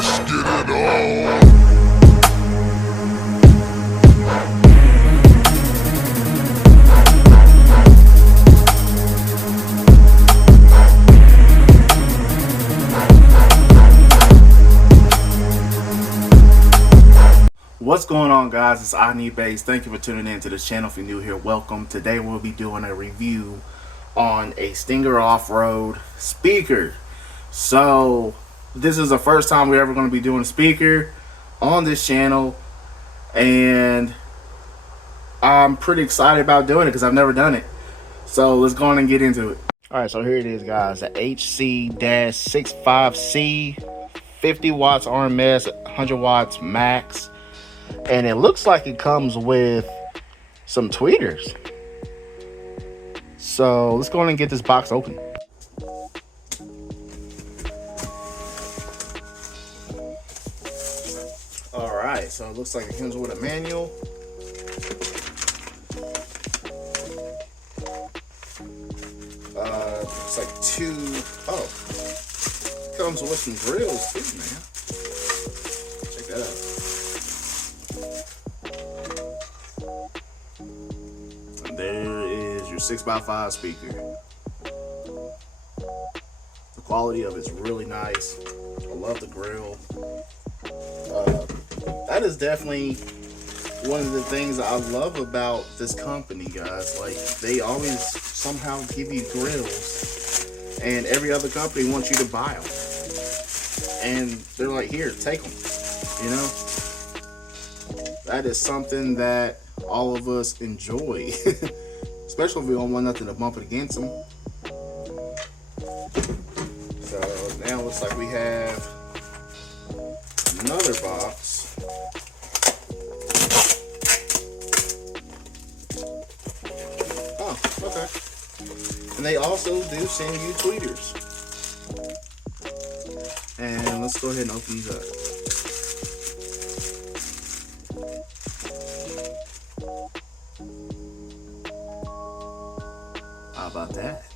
Let's get it on. What's going on, guys? It's I Need Bass. Thank you for tuning in to this channel. If you're new here, welcome. Today we'll be doing a review on a Stinger off-road speaker. So this is the first time we're ever going to be doing a speaker on this channel, and I'm pretty excited about doing it because I've never done it. So let's go on and get into it. Alright, so here it is, guys. The HC-65C, 50 watts RMS, 100 watts max. And it looks like it comes with some tweeters. So let's go ahead and get this box open. Alright, so it looks like it comes with a manual. It's like it comes with some grills too, man. Check that out. There is your 6x5 speaker. The quality of it's really nice. I love the grill. That is definitely one of the things I love about this company, guys. Like, they always somehow give you grills, and every other company wants you to buy them. And they're like, here, take them. You know? That is something that all of us enjoy, especially if we don't want nothing to bump it against them. So now it looks like we have another box. Oh, okay. And they also do send you tweeters. And let's go ahead and open these up. How about that?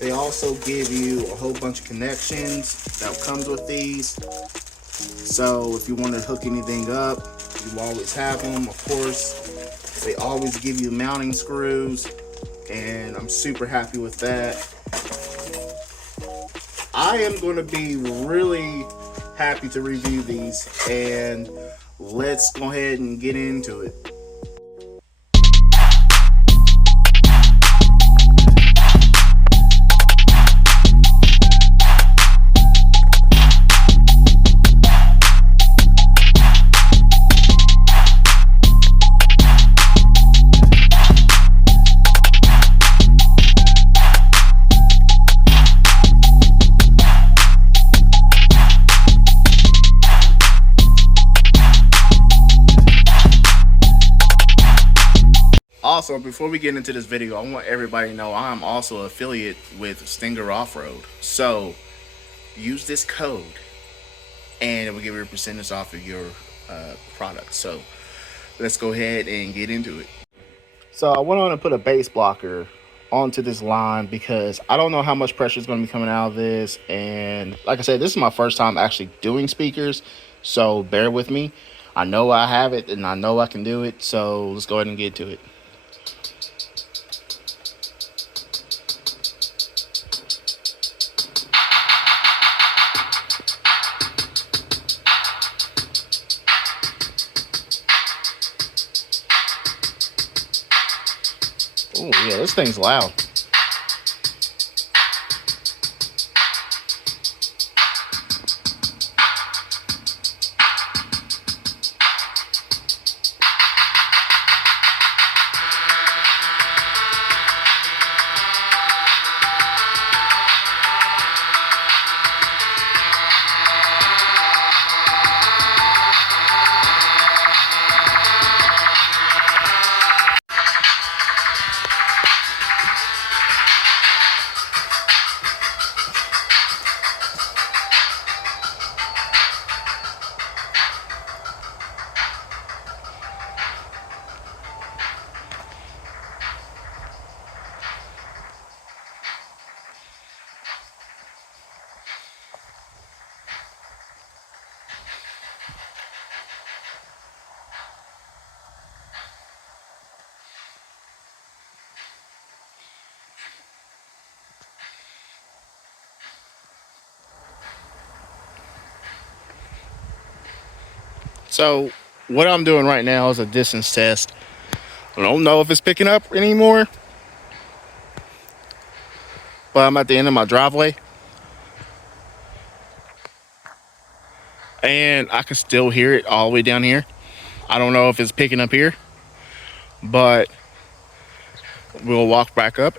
They also give you a whole bunch of connections that comes with these. So if you want to hook anything up, you always have them. Of course, they always give you mounting screws, and I'm super happy with that. I am going to be really happy to review these, and let's go ahead and get into it. Also, before we get into this video, I want everybody to know I'm also an affiliate with Stinger Off-Road. So use this code and it will give you a percentage off of your product. So let's go ahead and get into it. So I went on and put a base blocker onto this line because I don't know how much pressure is going to be coming out of this. And like I said, this is my first time actually doing speakers, so bear with me. I know I have it and I know I can do it. So let's go ahead and get to it. Oh yeah, this thing's loud. So what I'm doing right now is a distance test. I don't know if it's picking up anymore, but I'm at the end of my driveway and I can still hear it all the way down here. I don't know if it's picking up here, but we'll walk back up.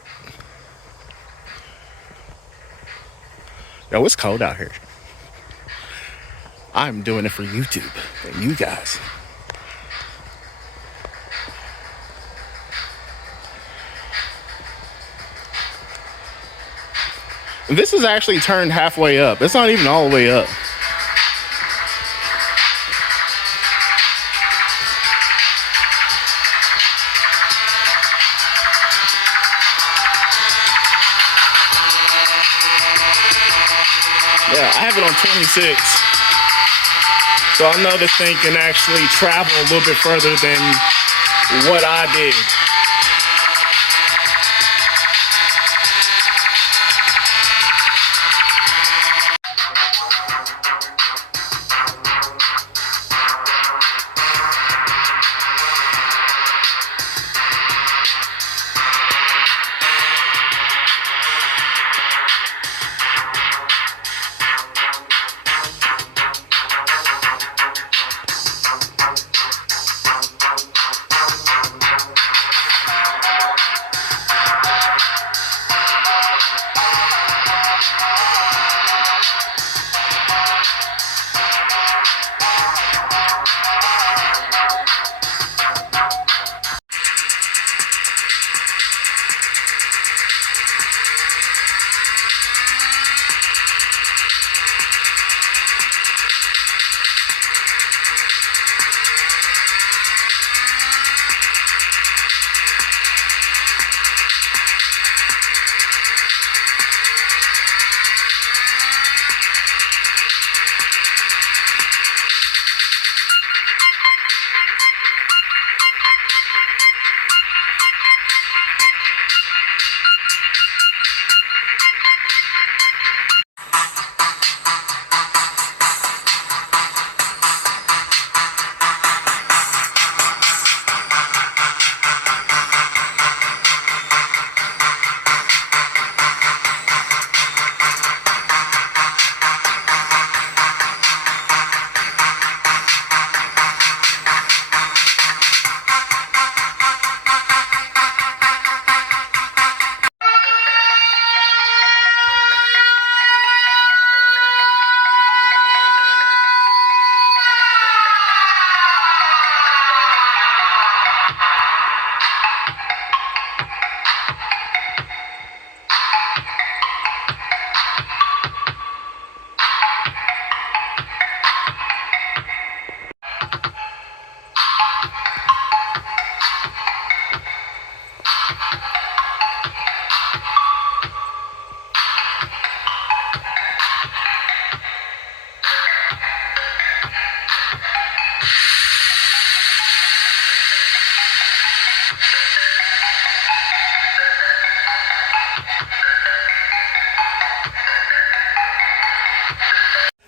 Yo, it's cold out here. I'm doing it for YouTube and you guys. And this is actually turned halfway up. It's not even all the way up. Yeah, I have it on 26. So I know this thing can actually travel a little bit further than what I did.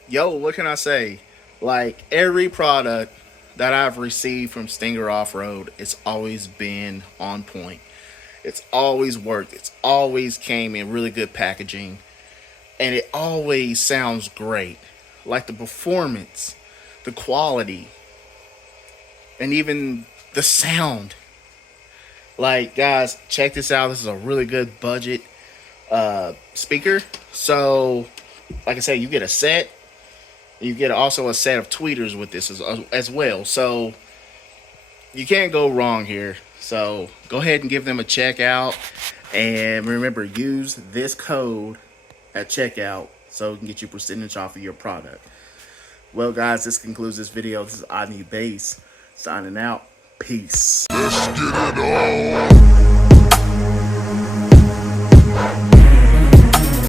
Yo, what can I say? Like every product that I've received from Stinger Off Road, it's always been on point. It's always worked. It's always came in really good packaging, and it always sounds great. Like the performance, the quality, and even the sound. Like guys, check this out. This is a really good budget speaker. So, like I said, you get a set. You get also a set of tweeters with this as well. So you can't go wrong here. So go ahead and give them a check out. And remember, use this code at checkout so it can get you percentage off of your product. Well, guys, this concludes this video. This is I Need Bass signing out. Peace. Let's get it on.